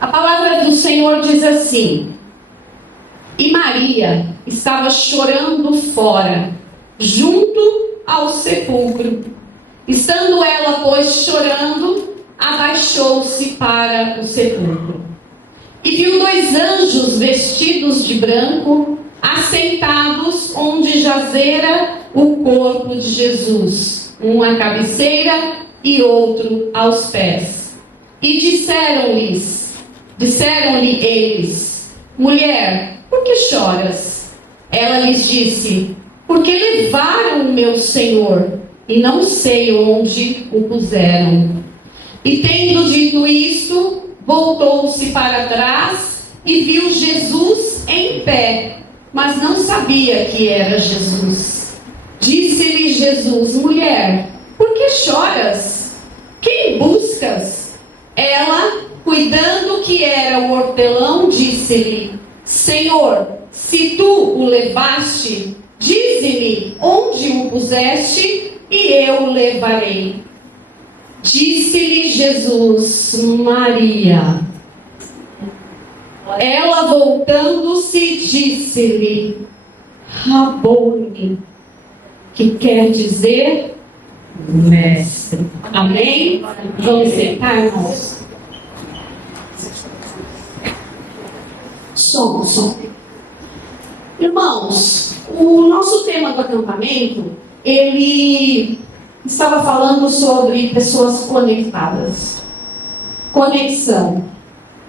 A palavra do Senhor diz assim: e Maria estava chorando fora, junto ao sepulcro. Estando ela, pois, chorando, abaixou-se para o sepulcro. E viu 2 anjos vestidos de branco, assentados onde jazera o corpo de Jesus, um à cabeceira e outro aos pés. E disseram-lhe eles: mulher, por que choras? Ela lhes disse: porque levaram o meu Senhor, e não sei onde o puseram. E tendo dito isto, voltou-se para trás e viu Jesus em pé, mas não sabia que era Jesus. Disse-lhe Jesus: mulher, por que choras? Quem buscas? Ela, cuidando que era o hortelão, disse-lhe: Senhor, se tu o levaste, dize-me onde o puseste, e eu o levarei. Disse-lhe Jesus: Maria. Ela, voltando-se, disse-lhe: Rabone, que quer dizer mestre. Amém? Vamos sentar, irmãos. Som. Irmãos, o nosso tema do acampamento, ele estava falando sobre pessoas conectadas. Conexão.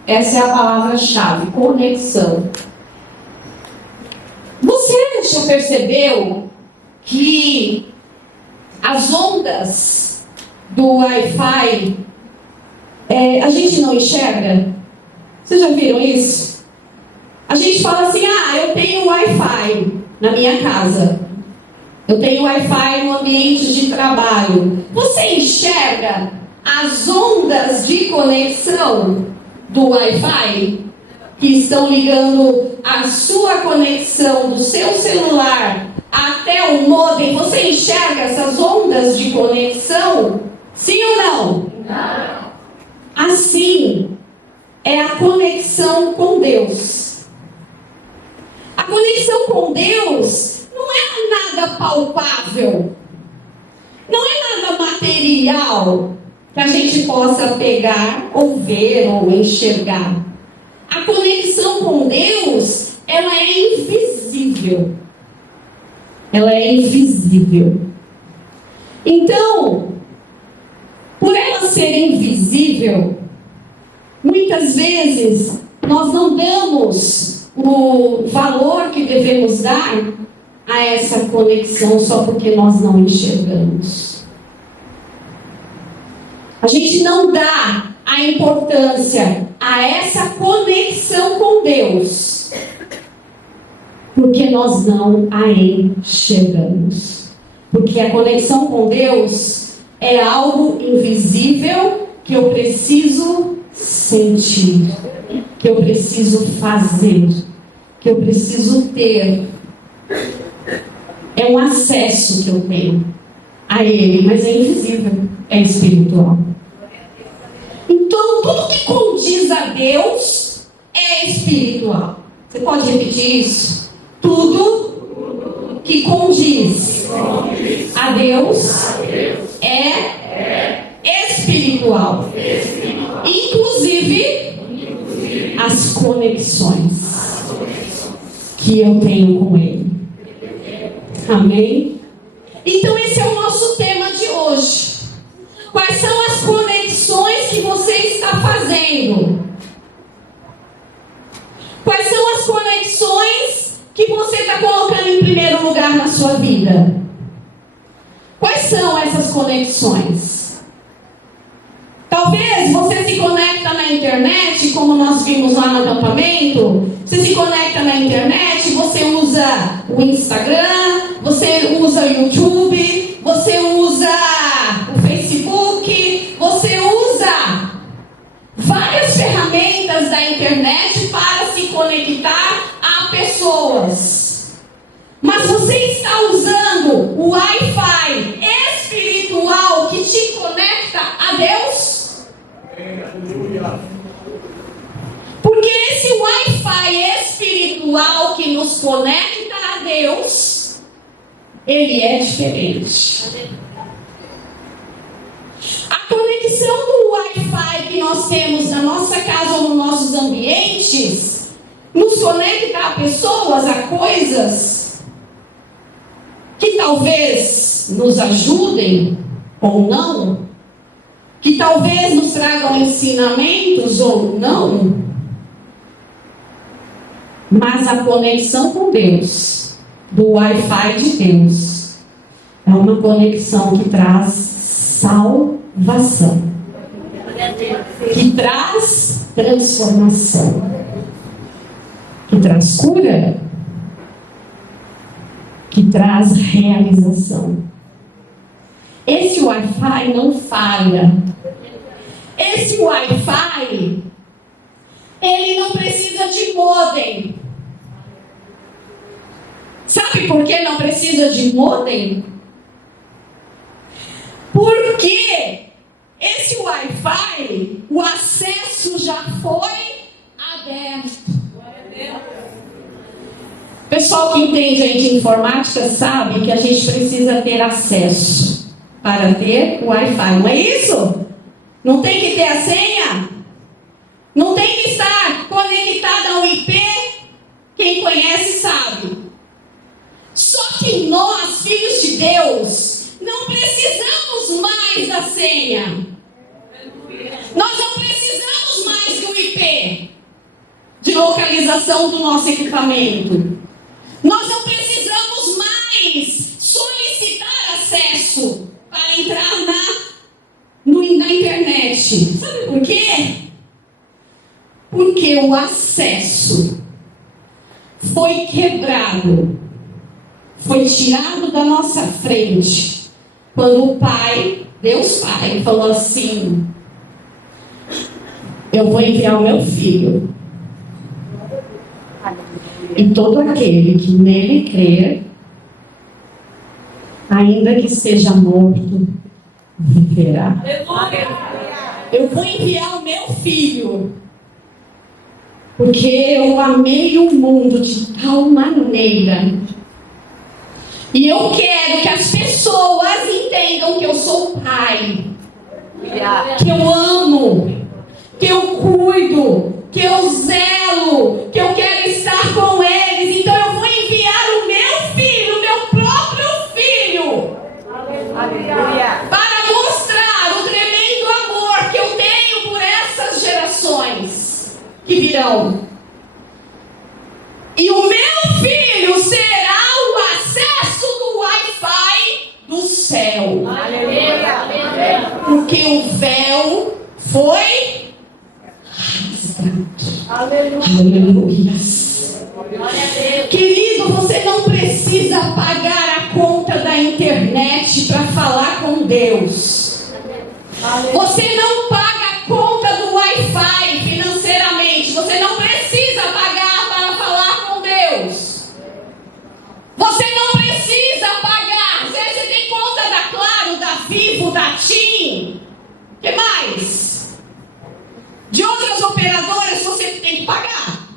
Essa é a palavra-chave, conexão. Você já percebeu que as ondas do Wi-Fi, a gente não enxerga? Vocês já viram isso? A gente fala assim: eu tenho Wi-Fi na minha casa. Eu tenho Wi-Fi no ambiente de trabalho. Você enxerga as ondas de conexão do Wi-Fi que estão ligando a sua conexão do seu celular até o modem? Você enxerga essas ondas de conexão? Sim ou não? Não. Assim é a conexão com Deus. A conexão com Deus não é nada palpável, não é nada material que a gente possa pegar, ou ver, ou enxergar. A conexão com Deus, ela é invisível. Ela é invisível. Então, por ela ser invisível, muitas vezes nós não damos o valor que devemos dar a essa conexão só porque nós não enxergamos. A gente não dá a importância a essa conexão com Deus porque nós não a enxergamos. Porque a conexão com Deus é algo invisível que eu preciso sentir, que eu preciso fazer, que eu preciso ter. É um acesso que eu tenho a Ele, mas é invisível, é espiritual. Então, tudo que condiz a Deus é espiritual. Você pode repetir isso? Tudo que condiz a Deus é espiritual. Inclusive as conexões que eu tenho com Ele. Amém? Então esse é o nosso tema de hoje. Quais são as conexões que você está fazendo? Quais são as conexões que você está colocando em primeiro lugar na sua vida? Quais são essas conexões? Talvez você se conecta na internet, como nós vimos lá no acampamento. Você se conecta na internet, você usa o Instagram, você usa o YouTube, você usa o Facebook, você usa várias ferramentas da internet para se conectar a pessoas. Mas você está usando o Wi-Fi espiritual que te conecta a Deus? espiritual que nos conecta a Deus, ele é diferente. A conexão do Wi-Fi que nós temos na nossa casa ou nos nossos ambientes nos conecta a pessoas, a coisas que talvez nos ajudem ou não, que talvez nos tragam ensinamentos ou não, mas a conexão com Deus, do Wi-Fi de Deus, é uma conexão que traz salvação, que traz transformação, que traz cura, que traz realização. Esse Wi-Fi não falha. Esse Wi-Fi, ele não precisa de modem. Sabe por que não precisa de modem? Porque esse Wi-Fi, o acesso já foi aberto. O pessoal que entende aí de informática sabe que a gente precisa ter acesso para ter o Wi-Fi, não é isso? Não tem que ter a senha? Não tem que estar conectada ao IP? Quem conhece sabe. Só que nós, filhos de Deus, não precisamos mais da senha. Nós não precisamos mais do IP de localização do nosso equipamento. Nós não precisamos mais solicitar acesso para entrar na internet. Sabe por quê? Porque o acesso foi quebrado, foi tirado da nossa frente, quando o Pai, Deus Pai, falou assim: eu vou enviar o meu filho, e todo aquele que nele crer, ainda que esteja morto, viverá. Eu vou enviar o meu filho, porque eu amei o mundo de tal maneira, e eu quero que as pessoas entendam que eu sou o Pai, que eu amo, que eu cuido, que eu zelo, que eu quero estar com eles. Então eu vou enviar o meu filho, o meu próprio filho, para mostrar o tremendo amor que eu tenho por essas gerações que virão. E o meu filho será o acesso do Wi-Fi do céu. Porque o véu foi aleluia. Querido, você não precisa pagar a conta da internet para falar com Deus. Você não paga a conta do Wi-Fi financeiramente. Você não precisa pagar para falar com Deus. Você não precisa pagar. Às vezes você tem conta da Claro, da Vivo, da TIM. O que mais? De outras operadoras você tem que pagar.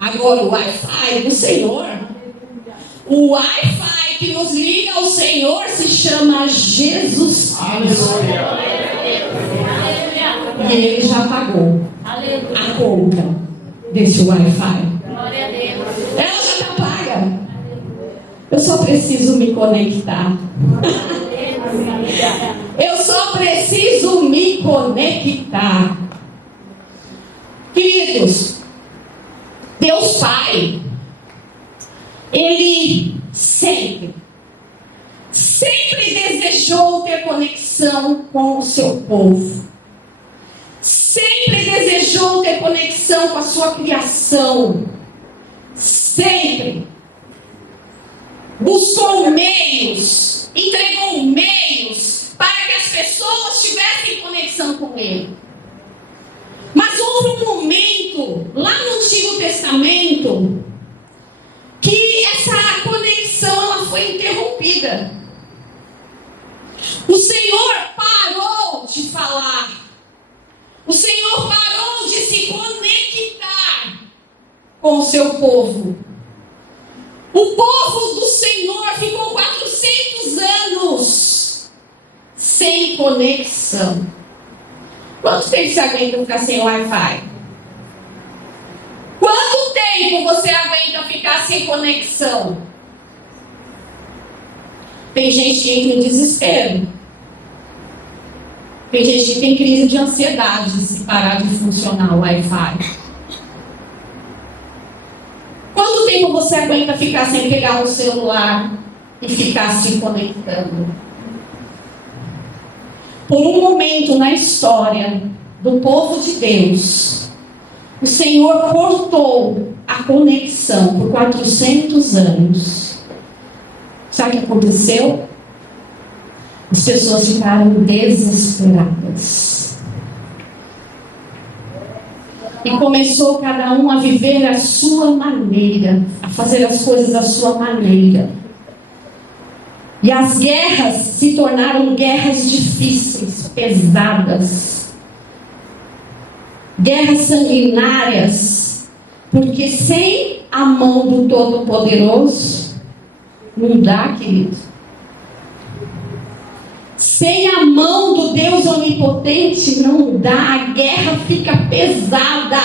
Agora o Wi-Fi do Senhor, o Wi-Fi que nos liga ao Senhor se chama Jesus Cristo. E Ele já pagou a conta desse Wi-Fi. Ela já está paga. Eu só preciso me conectar. Eu só preciso me conectar. Queridos, Deus Pai, Ele sempre desejou ter conexão com o seu povo. Sempre desejou ter conexão com a sua criação. Sempre. Buscou meios, entregou meios para que as pessoas tivessem conexão com Ele. Mas houve um momento, lá no Antigo Testamento, que essa conexão ela foi interrompida. O Senhor parou de falar. O Senhor parou de se conectar com com o seu povo. O povo do Senhor ficou 400 anos sem conexão. Quanto tempo você aguenta ficar sem Wi-Fi? Quanto tempo você aguenta ficar sem conexão? Tem gente que entra em desespero. Tem gente que tem crise de ansiedade se parar de funcionar o Wi-Fi. Quanto tempo você aguenta ficar sem pegar o celular e ficar se conectando? Por um momento na história do povo de Deus, o Senhor cortou a conexão por 400 anos. Sabe o que aconteceu? As pessoas ficaram desesperadas. E começou cada um a viver a sua maneira, a fazer as coisas da sua maneira. E as guerras se tornaram guerras difíceis, pesadas. Guerras sanguinárias, porque sem a mão do Todo-Poderoso, não dá, querido. Sem a mão do Deus Onipotente, não dá. A guerra fica pesada.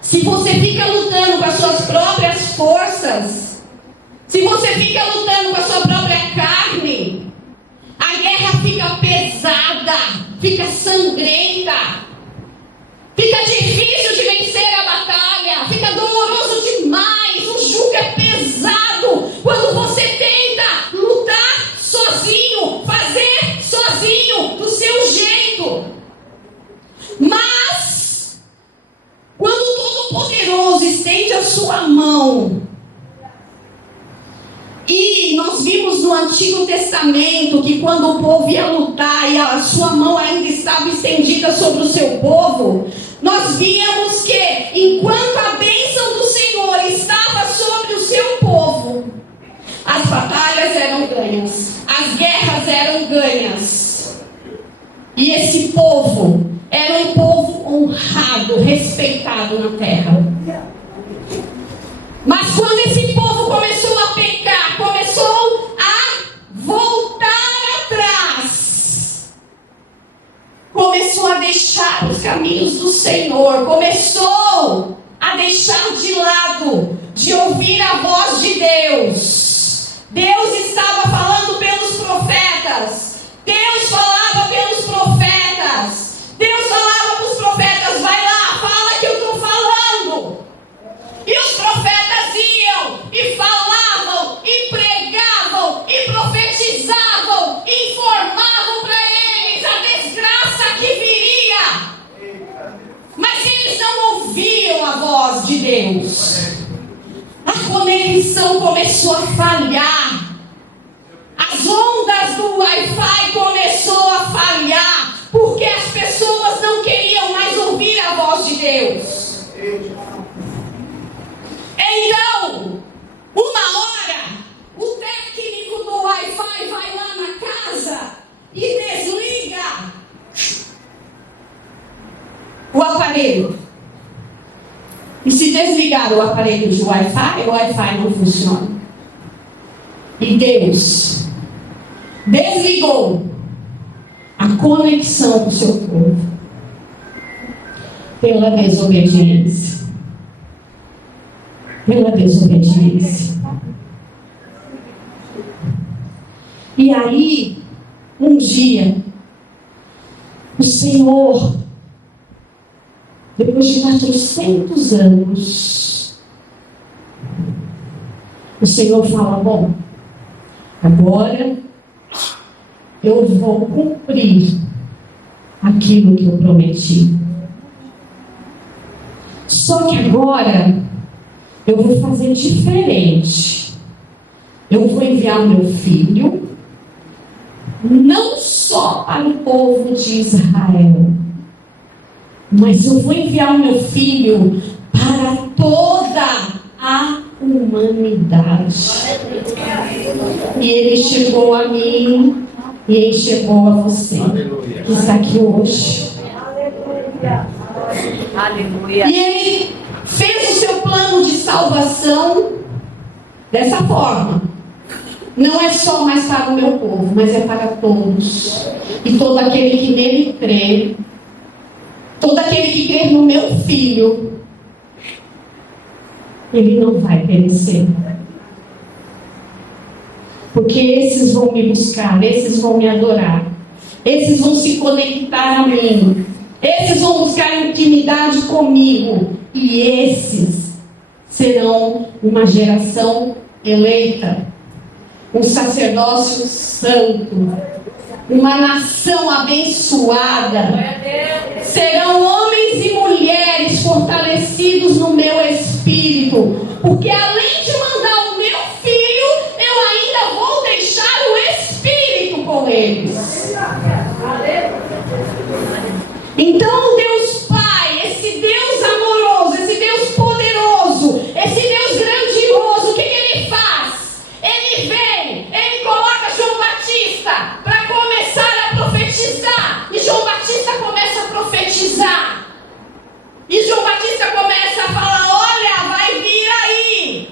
Se você fica lutando com as suas próprias forças, se você fica lutando com a sua própria carne, a guerra fica pesada, fica sangrenta, fica difícil de vencer a batalha, fica doloroso demais, o jugo é pesado quando você tenta lutar sozinho, fazer sozinho, do seu jeito. Mas quando o Todo-Poderoso estende a sua mão, e nós vimos no Antigo Testamento que quando o povo ia lutar e a sua mão ainda estava estendida sobre o seu povo, nós víamos que enquanto a bênção do Senhor estava sobre o seu povo, as batalhas eram ganhas, as guerras eram ganhas. E esse povo era um povo honrado, respeitado na terra. Mas quando esse povo começou a pecar, começou a voltar atrás, começou a deixar os caminhos do Senhor, começou a deixar de lado, de ouvir a voz de Deus. Deus estava falando pelos profetas, Deus falava pelos profetas, Deus falava para os profetas: vai lá, fala que eu estou falando. E os profetas iam e falavam, e pregavam, e profetizavam, e informavam para eles a desgraça que viria. Mas eles não ouviam a voz de Deus. A conexão começou a falhar. As ondas do Wi-Fi começou a falhar, porque as pessoas não queriam mais ouvir a voz de Deus. Então, uma hora, o técnico do Wi-Fi vai lá na casa e desliga o aparelho. E se desligar o aparelho de Wi-Fi, o Wi-Fi não funciona. E Deus desligou a conexão com o seu povo pela desobediência. Pela desobediência. E aí, um dia, o Senhor, depois de 400 anos, o Senhor fala: bom, agora eu vou cumprir aquilo que eu prometi. Só que agora eu vou fazer diferente. Eu vou enviar o meu filho, não só para o povo de Israel, mas eu vou enviar o meu filho para toda a humanidade. E ele chegou a mim, e ele chegou a você, que está aqui hoje. Aleluia. E ele fez o seu plano plano de salvação dessa forma. Não é só mais para o meu povo, mas é para todos. E todo aquele que nele crê, todo aquele que crê no meu filho, ele não vai perecer. Porque esses vão me buscar, esses vão me adorar, esses vão se conectar a mim, esses vão buscar intimidade comigo, e esses serão uma geração eleita, um sacerdócio santo, uma nação abençoada. Serão homens e mulheres fortalecidos no meu espírito, porque além de mandar o meu filho, eu ainda vou deixar o espírito com eles. Então, Deus Pai, esse Deus amoroso, esse Deus poderoso, esse Deus grandioso, o que ele faz? Ele vem, ele coloca João Batista para começar a profetizar. E João Batista começa a profetizar. E João Batista começa a falar: olha, vai vir aí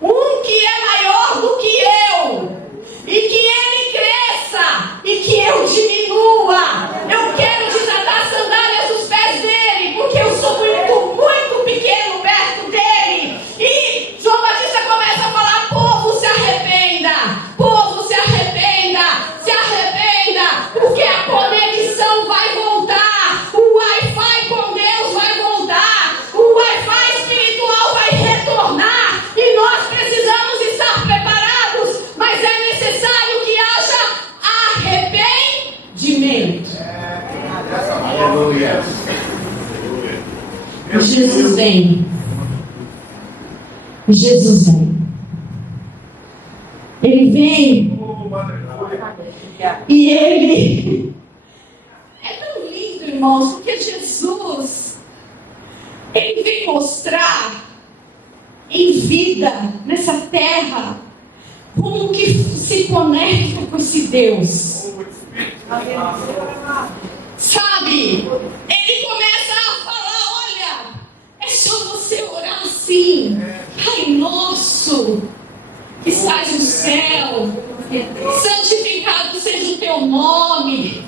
um que é maior do que eu, e que ele cresça e que eu diminua. Eu quero desatar as sandálias dos pés dele, porque eu sou muito pequeno perto dele. E João Batista começa a falar: povo, se arrependa, povo, se arrependa, se arrependa, porque a conexão vai voltar, o Wi-Fi com Deus vai voltar, o Wi-Fi espiritual vai retornar, e nós precisamos estar preparados, mas é necessário que haja arrependimento. Aleluia. Jesus vem. Jesus vem. Ele vem. E ele é tão lindo, irmãos, porque Jesus, ele vem mostrar em vida nessa terra como que se conecta com esse Deus. Sabe? Ele começa a falar: olha, é só você orar assim: Pai nosso que estás no céu, santificado seja o teu nome,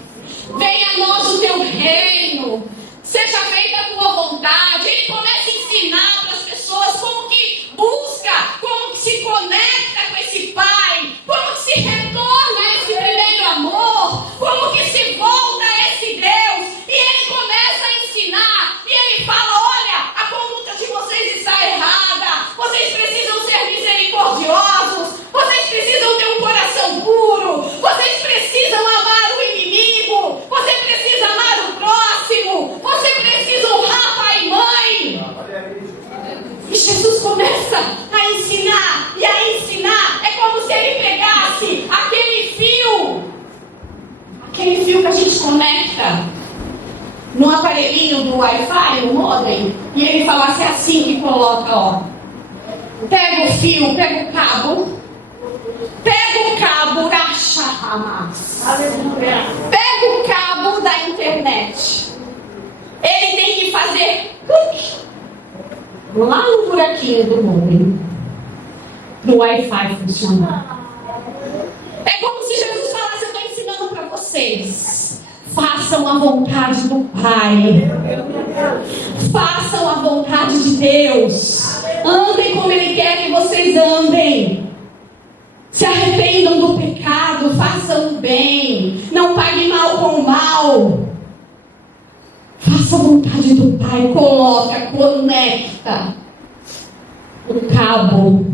venha a nós o teu reino, seja feita a tua vontade. Ele começa a ensinar para as pessoas como que busca, como que se conecta com esse Pai, como que se retorna a esse primeiro amor, como que se volta a esse Deus. E ele começa a ensinar, e ele fala: olha, a conduta de vocês está errada, vocês precisam ser misericordiosos, vocês precisam ter um coração puro, vocês precisam amar o inimigo, você precisa amar o próximo, você precisa honrar pai e mãe. E Jesus começa a ensinar, e a ensinar é como se ele pegasse aquele fio que a gente conecta no aparelhinho do Wi-Fi, no modem, e ele falasse: é assim que coloca, ó. Pega o fio, pega o cabo, pega o cabo da internet. Ele tem que fazer clique lá no buraquinho do modem, do Wi-Fi funcionar. É como se Jesus falasse: eu estou ensinando para vocês, façam a vontade do Pai, façam a vontade de Deus, andem como Ele quer que vocês andem, se arrependam do pecado, façam o bem, não paguem mal com mal, faça a vontade do Pai. Conecta o cabo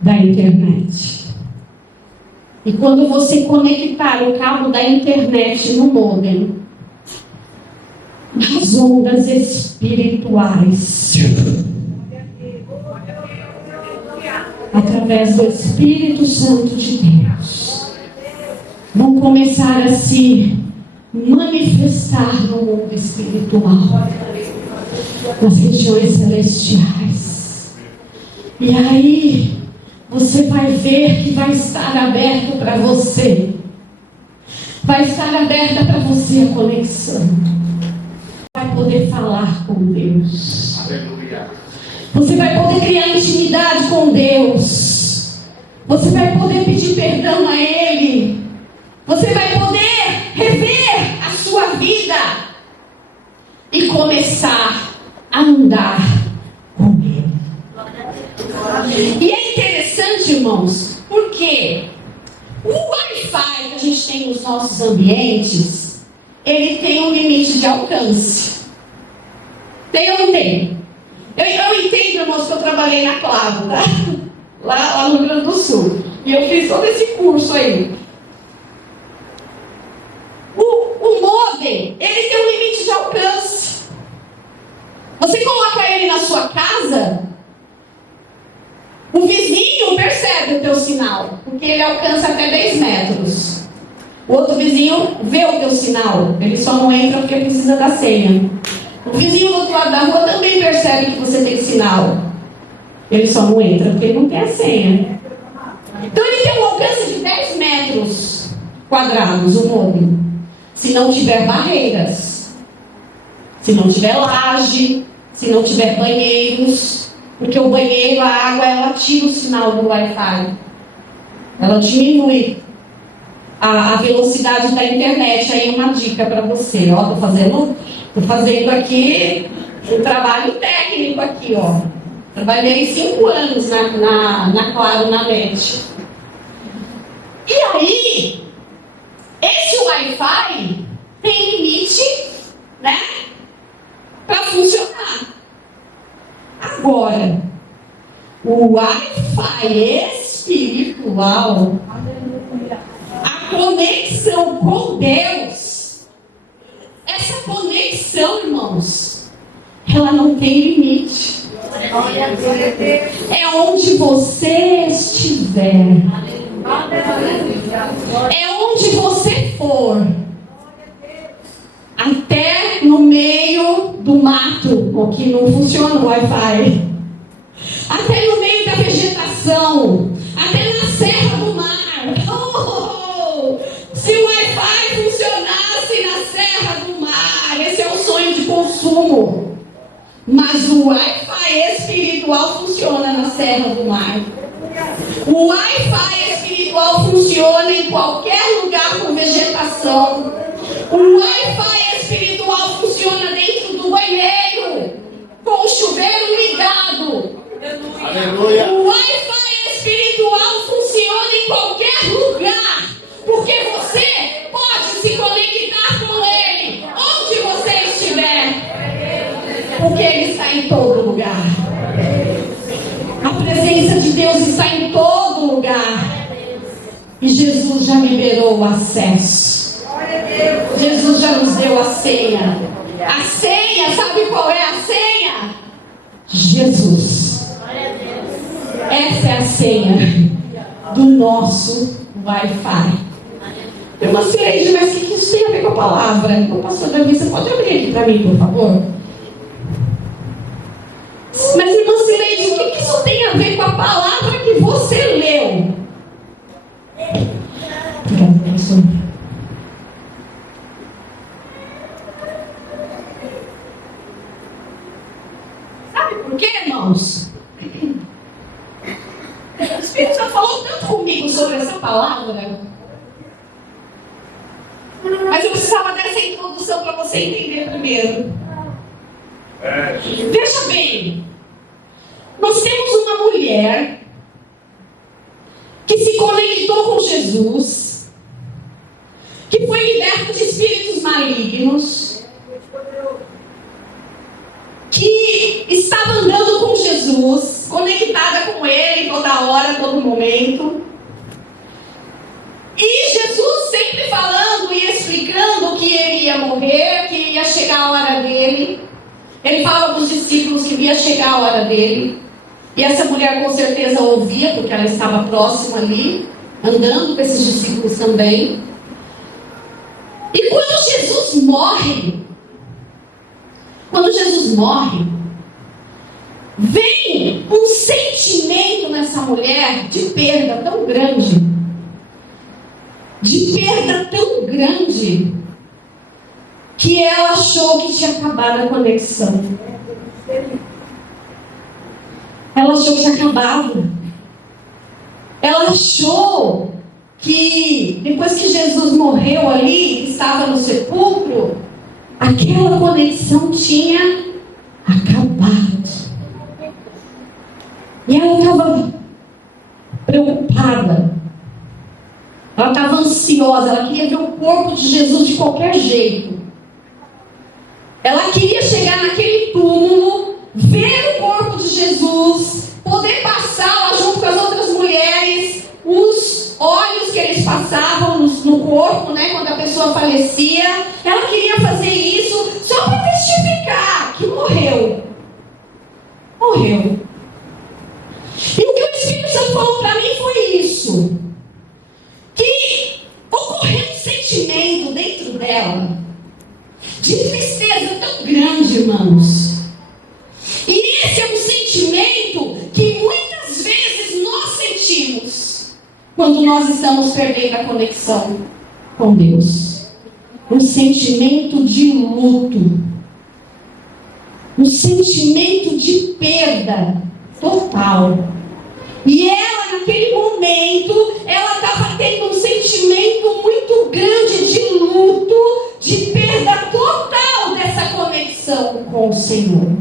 da internet. E quando você conectar o cabo da internet no modem, as ondas espirituais, através do Espírito Santo de Deus, vão começar a se manifestar no mundo espiritual, nas regiões celestiais. E aí você vai ver que vai estar aberto para você, vai estar aberta para você a conexão, vai poder falar com Deus. Aleluia. Você vai poder criar intimidade com Deus. Você vai poder pedir perdão a Ele. Você vai poder rever a sua vida e começar a andar com Ele. E é interessante, irmãos, porque o Wi-Fi que a gente tem nos nossos ambientes, ele tem um limite de alcance. Tem ou não tem? Eu entendo, irmãos, que eu trabalhei na Claro, tá? Lá no Rio Grande do Sul. E eu fiz todo esse curso aí. O modem, ele tem um limite de alcance. Você coloca ele na sua casa, o vizinho percebe o teu sinal, porque ele alcança até 10 metros. O outro vizinho vê o teu sinal, ele só não entra porque precisa da senha. O vizinho do outro lado da rua também percebe que você tem sinal. Ele só não entra porque ele não tem a senha. Então ele tem um alcance de 10 metros quadrados, o modem. Se não tiver barreiras, se não tiver laje, se não tiver banheiros, porque o banheiro, a água, ela tira o sinal do Wi-Fi. Ela diminui a velocidade da internet. Aí uma dica para você, ó, tô fazendo aqui um trabalho técnico aqui, ó. Trabalhei 5 anos na Claro, na NET. E aí, esse Wi-Fi tem limite, né, para funcionar. Agora, o Wi-Fi espiritual, a conexão com Deus, essa conexão, irmãos, ela não tem limite. É onde você estiver. É onde você for. Até no meio do mato, porque não funciona o Wi-Fi. Até no meio da vegetação. Até na serra do mar. Oh, se o Wi-Fi funcionasse na serra do mar, esse é o sonho de consumo. Mas o Wi-Fi espiritual funciona na serra do mar. O Wi-Fi espiritual funciona em qualquer lugar com vegetação. O Wi-Fi espiritual funciona dentro do banheiro, com o chuveiro ligado. Aleluia. O Wi-Fi espiritual funciona em qualquer lugar, porque você pode se conectar com ele, onde você estiver, porque ele está em todo lugar. A presença de Deus está em todo lugar. E Jesus já liberou o acesso. Jesus já nos deu a senha. A senha, sabe qual é a senha? Jesus. Essa é a senha do nosso Wi-Fi. Irmã Cileide, mas o que isso tem a ver com a palavra? Então, pastor Davi, você pode abrir aqui para mim, por favor? Mas, irmã Cileide, o que isso tem a ver com a palavra que você leu? Obrigada, pastor. Sabe por quê, irmãos? O Espírito Santo falou tanto comigo sobre essa palavra, mas eu precisava dessa introdução para você entender primeiro. Veja bem, nós temos uma mulher que se conectou com Jesus, que foi liberta de espíritos malignos, que estava andando com Jesus, conectada com Ele toda hora, todo momento. E Jesus sempre falando e explicando que Ele ia morrer, que ia chegar a hora dele. Ele fala para os discípulos que ia chegar a hora dele. E essa mulher com certeza ouvia, porque ela estava próxima ali, andando com esses discípulos também. E quando Jesus morre, vem um sentimento nessa mulher de perda tão grande, que ela achou que tinha acabado a conexão. Ela achou que tinha acabado. Ela achou que depois que Jesus morreu ali, estava no sepulcro, aquela conexão tinha acabado. E ela estava preocupada. Ela estava ansiosa. Ela queria ver o corpo de Jesus de qualquer jeito. Ela queria chegar naquele túmulo, ver o corpo de Jesus, poder passar lá junto com as outras mulheres, os óleos que eles passavam no corpo, né, quando a pessoa falecia. Ela queria fazer isso só para testificar que morreu. Morreu. E o que o Espírito Santo falou para mim foi isso. Que ocorreu um sentimento dentro dela de tristeza tão grande, irmãos. E esse é um sentimento que muitas vezes nós sentimos quando nós estamos perdendo a conexão com Deus. Um sentimento de luto. Um sentimento de perda total. E ela, naquele momento, ela estava tendo um sentimento muito grande de luto, de perda total dessa conexão com o Senhor.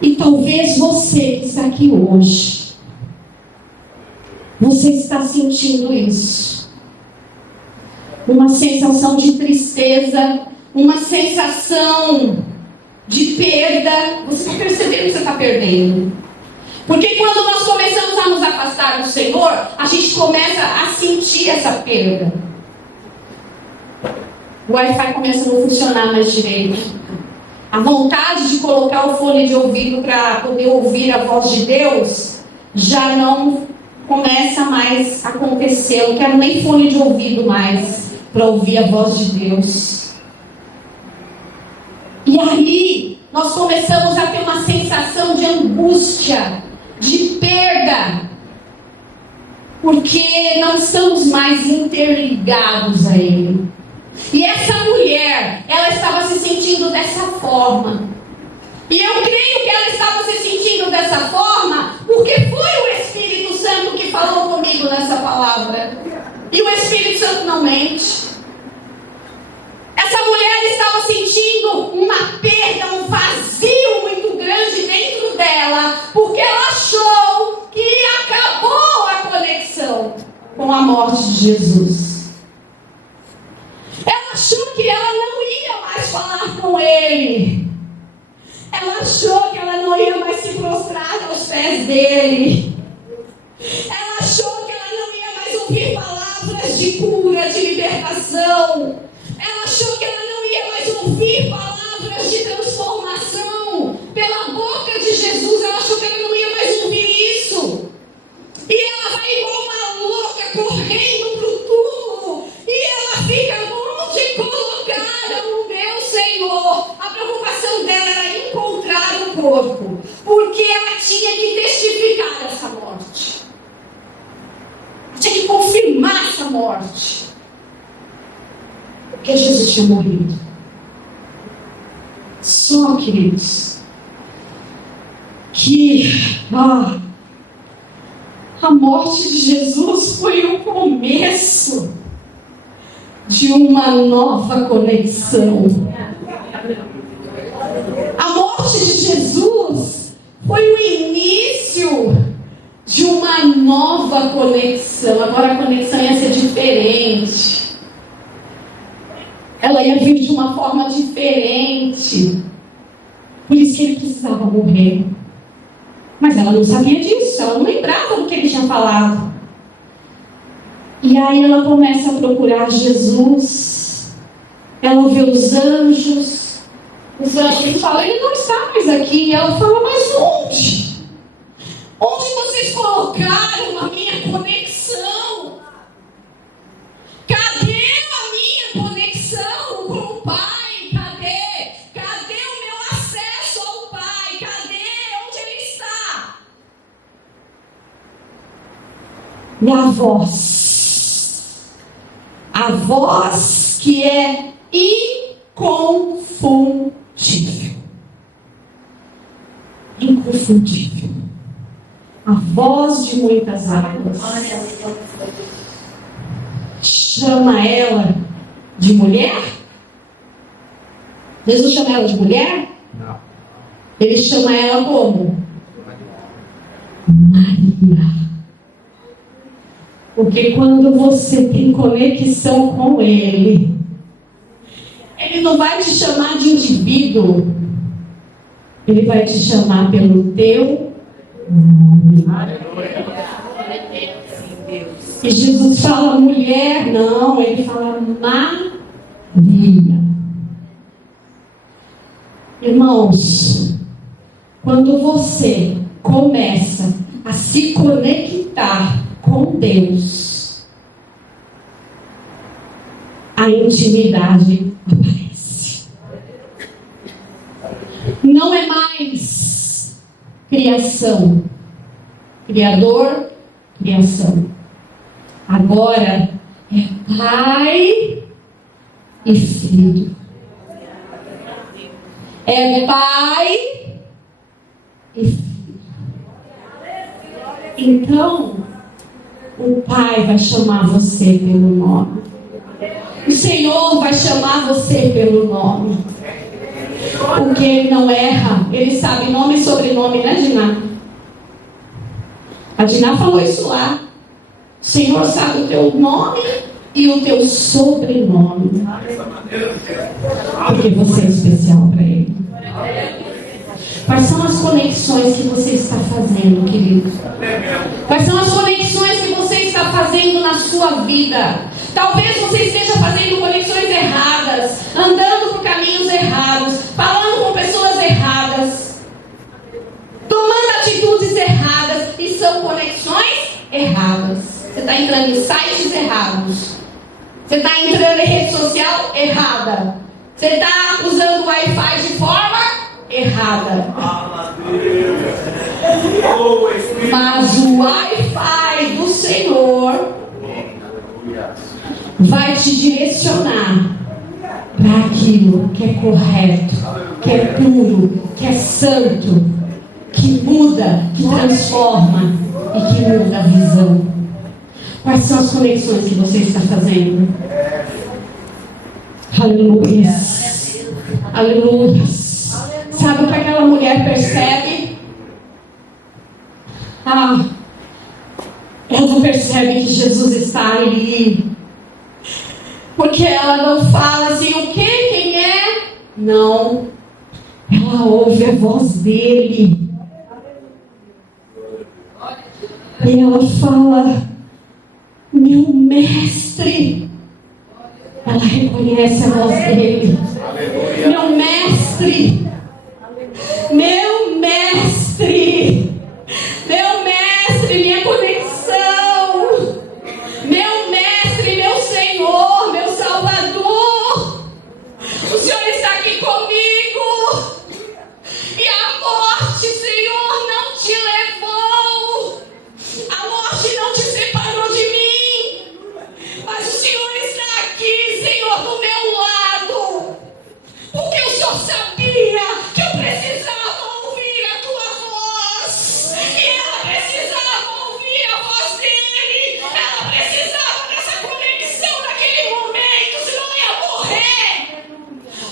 E talvez você que está aqui hoje, você está sentindo isso. Uma sensação de tristeza, uma sensação de perda. Você está percebendo que você está perdendo. Porque quando nós começamos a nos afastar do Senhor, a gente começa a sentir essa perda. O Wi-Fi começa a não funcionar mais direito. A vontade de colocar o fone de ouvido para poder ouvir a voz de Deus já não começa mais a acontecer. Eu não quero nem fone de ouvido mais para ouvir a voz de Deus. E aí, nós começamos a ter uma sensação de angústia, de perda, porque não estamos mais interligados a Ele. E essa mulher, ela estava se sentindo dessa forma. E eu creio que ela estava se sentindo dessa forma porque foi o Espírito Santo que falou comigo nessa palavra. E o Espírito Santo não mente. Essa mulher estava sentindo uma perda, um vazio muito grande dentro dela, porque ela achou que acabou a conexão com a morte de Jesus. Ela achou que ela não ia mais falar com ele. Ela achou que ela não ia mais se prostrar aos pés dele. Ela achou que ela não ia mais ouvir palavras de cura, de libertação. Ela achou que ela não ia mais ouvir palavras de transformação pela boca de Jesus. Ela achou que ela não ia mais ouvir isso. E ela vai igual uma louca correndo para o túmulo. E ela fica, onde colocaram o meu Senhor? A preocupação dela era encontrar o corpo, porque ela tinha que testificar essa morte. Tinha que confirmar essa morte. Porque Jesus tinha morrido. Só, queridos, que a morte de Jesus foi o começo de uma nova conexão. A morte de Jesus foi o início de uma nova conexão. Agora a conexão ia ser diferente. Ela ia vir de uma forma diferente. Por isso que ele precisava morrer. Mas ela não sabia disso. Ela não lembrava do que ele tinha falado. E aí ela começa a procurar Jesus. Ela vê os anjos. Os anjos falam, ele não está mais aqui. E ela fala, mas onde? Onde vocês colocaram a minha conexão? Cadê a minha conexão com o Pai? Cadê o meu acesso ao Pai? Cadê? Onde ele está? E a voz que é inconfundível. inconfundível. A voz de muitas águas. Chama ela de mulher? Jesus chama ela de mulher? Não. Ele chama ela como? Maria. Porque quando você tem conexão com Ele, Ele não vai te chamar de indivíduo. Ele vai te chamar pelo teu nome. E Jesus fala mulher, não, Ele fala Maria. Irmãos, quando você começa a se conectar com Deus, a intimidade aparece. Não é mais criação, criador, criação. Agora é pai e filho. É pai e filho. Então, o Pai vai chamar você pelo nome. O Senhor vai chamar você pelo nome. Porque Ele não erra. Ele sabe nome e sobrenome, né, Diná? A Diná falou isso lá. O Senhor sabe o teu nome e o teu sobrenome. Porque você é especial para Ele. Quais são as conexões que você está fazendo, querido? Quais são as conexões que você está fazendo na sua vida? Talvez você esteja fazendo conexões erradas, andando por caminhos errados, falando com pessoas erradas, tomando atitudes erradas, e são conexões erradas. Você está entrando em sites errados. Você está entrando em rede social errada. Você está usando o Wi-Fi de forma errada. Mas o Wi-Fi do Senhor vai te direcionar para aquilo que é correto, que é puro, que é santo, que muda, que transforma e que muda a visão. Quais são as conexões que você está fazendo? Aleluia. Aleluia. Sabe o que aquela mulher percebe? Ela percebe que Jesus está ali. Porque ela não fala assim, o que? Quem é? Não. Ela ouve a voz dele. E ela fala, meu mestre. Ela reconhece a voz dele. Meu mestre. Meu mestre. Meu mestre, minha conexão. Meu mestre, meu Senhor, meu Salvador. O Senhor está aqui comigo. E a morte, Senhor, não te levou. A morte não te separou de mim. Mas o Senhor está aqui, Senhor, do meu lado. Porque o Senhor sabia que eu precisava ouvir a tua voz. E ela precisava ouvir a voz dele. Ela precisava dessa conexão naquele momento, senão ela ia morrer.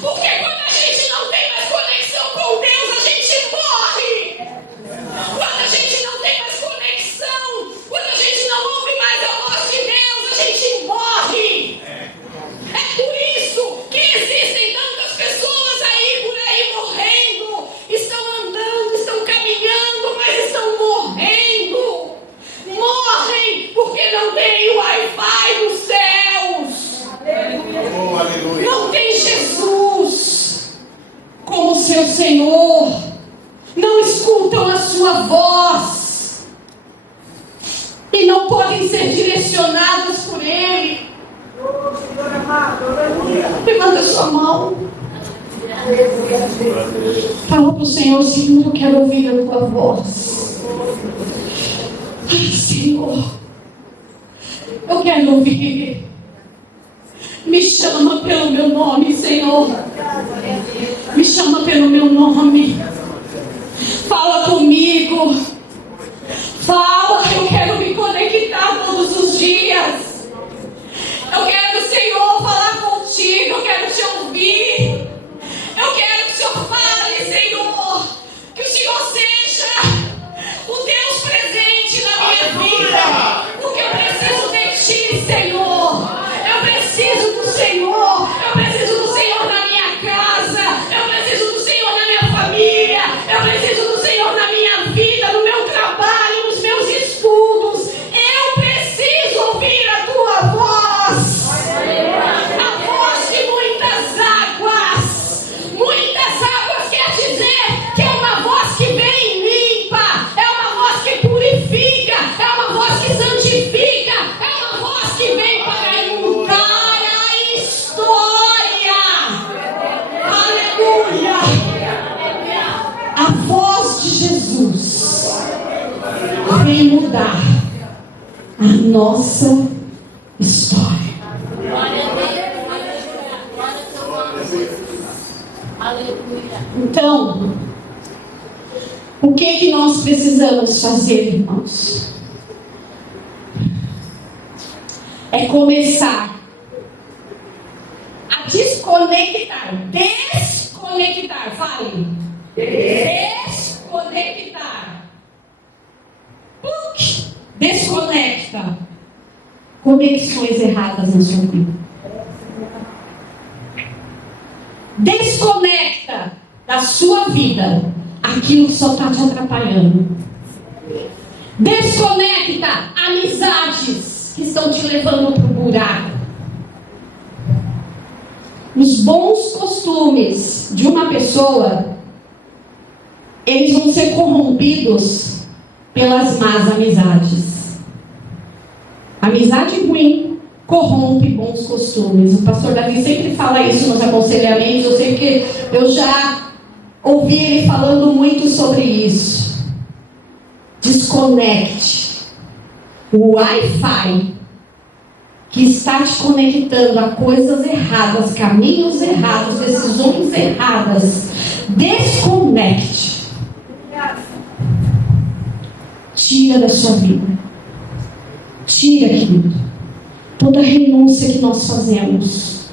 Porque quando a gente não tem mais conexão com Deus, a gente morre. Quando a gente não tem mais conexão, quando a gente não ouve mais a voz de Deus, a gente morre. É por isso que existem tantas pessoas aí por aí morrendo. Estão andando, estão caminhando, mas estão morrendo. Morrem porque não tem o Wi-Fi dos céus. Não tem Jesus como seu Senhor. Não escutam a sua voz. E não podem ser direcionados por Ele. Levanta sua mão. Fala para o Senhor, Senhor, eu quero ouvir a tua voz. Ai, Senhor, eu quero ouvir. Me chama pelo meu nome, Senhor. Me chama pelo meu nome. Fala podem mudar a nossa história. Então, o que nós precisamos fazer, irmãos? É começar a desconectar. Desconectar, fale. Desconectar. Desconecta conexões erradas na sua vida. Desconecta da sua vida aquilo que só está te atrapalhando. Desconecta amizades que estão te levando para o buraco. Os bons costumes de uma pessoa, eles vão ser corrompidos pelas más amizades. Amizade ruim corrompe bons costumes. O pastor Davi sempre fala isso nos aconselhamentos. Eu sei que eu já ouvi ele falando muito sobre isso. Desconecte o Wi-Fi que está te conectando a coisas erradas, caminhos errados, decisões erradas. Desconecte. Tira da sua vida. Tira, querido. Toda renúncia que nós fazemos,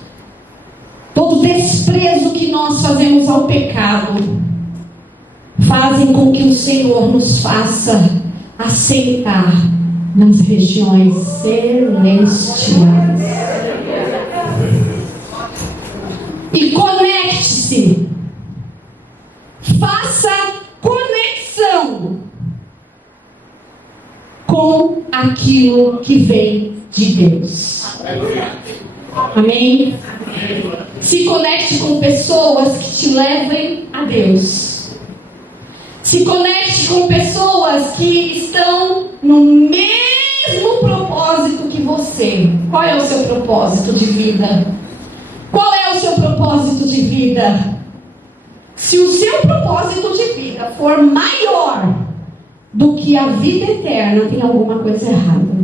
todo desprezo que nós fazemos ao pecado, fazem com que o Senhor nos faça assentar nas regiões celestiais. E conecte-se. Faça conexão com aquilo que vem de Deus. Amém? Se conecte com pessoas que te levem a Deus. Se conecte com pessoas que estão no mesmo propósito que você. Qual é o seu propósito de vida? Qual é o seu propósito de vida? Se o seu propósito de vida for maior do que a vida eterna, tem alguma coisa errada.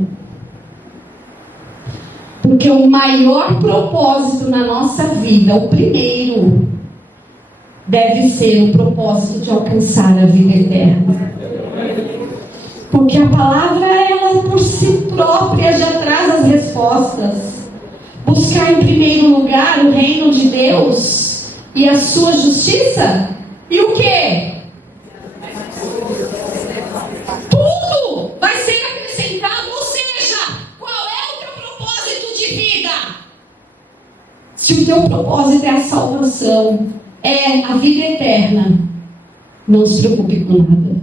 Porque o maior propósito na nossa vida, o primeiro, deve ser o propósito de alcançar a vida eterna. Porque a palavra, ela por si própria já traz as respostas. Buscar em primeiro lugar o reino de Deus e a sua justiça. E o quê? Tudo vai ser acrescentado. Ou seja, qual é o teu propósito de vida? Se o teu propósito é a salvação, é a vida eterna, não se preocupe com nada.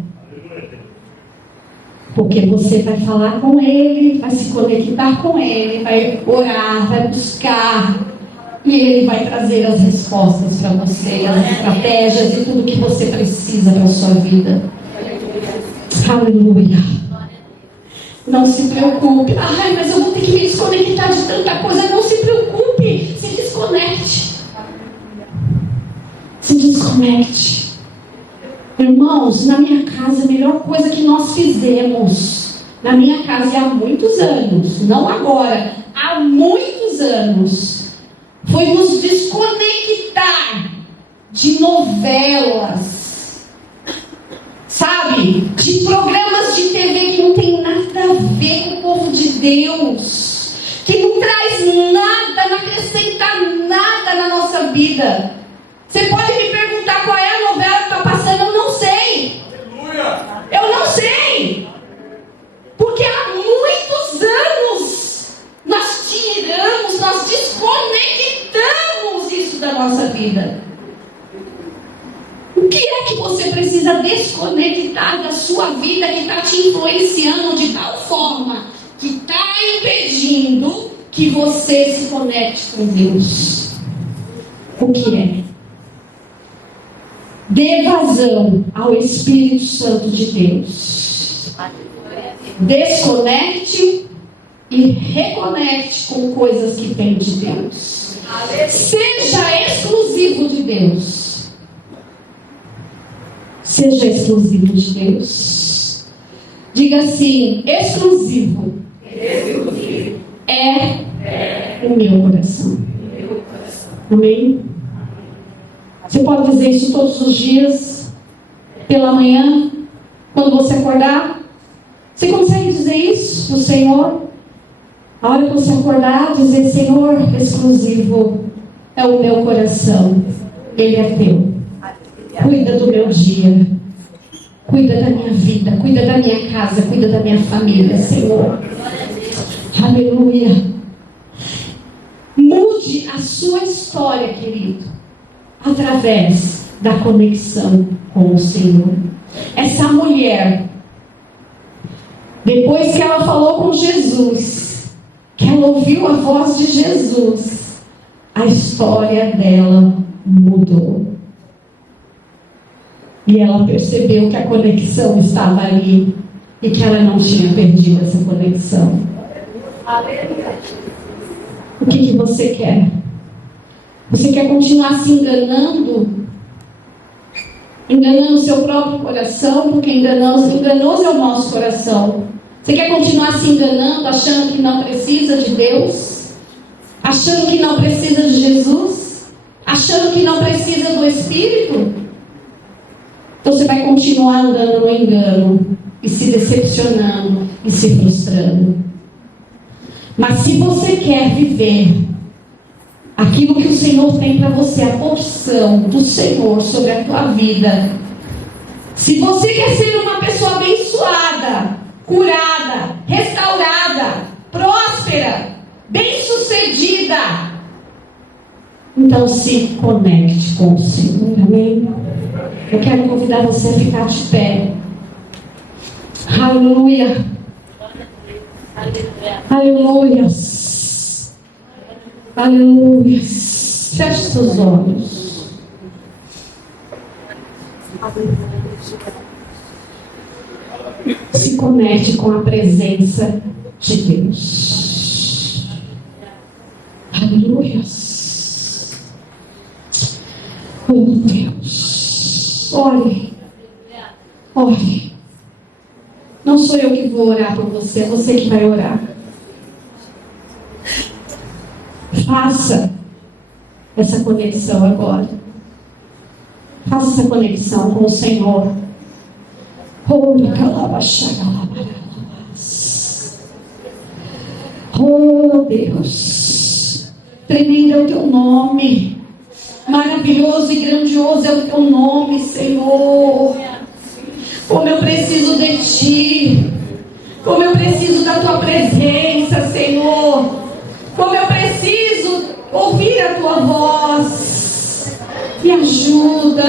Porque você vai falar com Ele, vai se conectar com Ele, vai orar, vai buscar, e Ele vai trazer as respostas para você, as estratégias e tudo que você precisa para a sua vida. Aleluia. Não se preocupe. Ai, mas eu vou ter que me desconectar de tanta coisa. Não se preocupe, se desconecte. Se desconecte. Irmãos, na minha casa, a melhor coisa que nós fizemos, na minha casa, há muitos anos, não agora, há muitos anos, foi nos desconectar de novelas, sabe? De programas de TV que não tem nada a ver com o povo de Deus, que não traz nada, não acrescenta nada na nossa vida. Você pode me perguntar qual é a novela que está passando, eu não sei. Aleluia. Eu não sei. Porque há muitos anos nós tiramos, nós desconectamos isso da nossa vida. O que é que você precisa desconectar da sua vida que está te influenciando de tal forma que está impedindo que você se conecte com Deus? O que é? Dê vazão ao Espírito Santo de Deus. Desconecte e reconecte com coisas que vêm de Deus. Seja exclusivo de Deus. Seja exclusivo de Deus. Diga assim: exclusivo é o meu coração. Amém? Você pode dizer isso todos os dias, pela manhã, quando você acordar. Você consegue dizer isso para o Senhor? A hora que você acordar, dizer: Senhor, exclusivo é o meu coração, Ele é teu. Cuida do meu dia, cuida da minha vida, cuida da minha casa, cuida da minha família, Senhor. Aleluia. Mude a sua história, querido, através da conexão com o Senhor. Essa mulher, depois que ela falou com Jesus, que ela ouviu a voz de Jesus, a história dela mudou. E ela percebeu que a conexão estava ali e que ela não tinha perdido essa conexão. O que você quer? Você quer continuar se enganando? Enganando o seu próprio coração? Porque enganoso é o nosso coração. Você quer continuar se enganando, achando que não precisa de Deus? Achando que não precisa de Jesus? Achando que não precisa do Espírito? Então você vai continuar andando no engano e se decepcionando e se frustrando. Mas se você quer viver aquilo que o Senhor tem para você, a porção do Senhor sobre a tua vida, se você quer ser uma pessoa abençoada, curada, restaurada, próspera, bem-sucedida, então se conecte com o Senhor. Amém? Eu quero convidar você a ficar de pé. Aleluia. Aleluia. Aleluia. Feche seus olhos. Se conecte com a presença de Deus. Aleluia. Oh Deus. Ore. Ore. Não sou eu que vou orar por você, é você que vai orar. Faça essa conexão agora. Faça essa conexão com o Senhor. Oh Deus, tremendo é o teu nome, maravilhoso e grandioso é o teu nome, Senhor. Como eu preciso de Ti, como eu preciso da Tua presença, Senhor, como eu preciso ouvir a Tua voz. Me ajuda,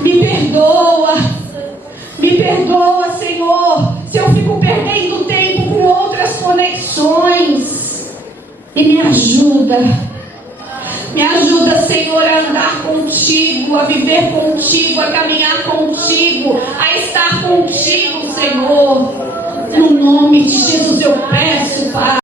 me perdoa, Senhor, se eu fico perdendo tempo com outras conexões, e me ajuda, Senhor, a andar contigo, a viver contigo, a caminhar contigo, a estar contigo, Senhor. No nome de Jesus eu peço, Pai.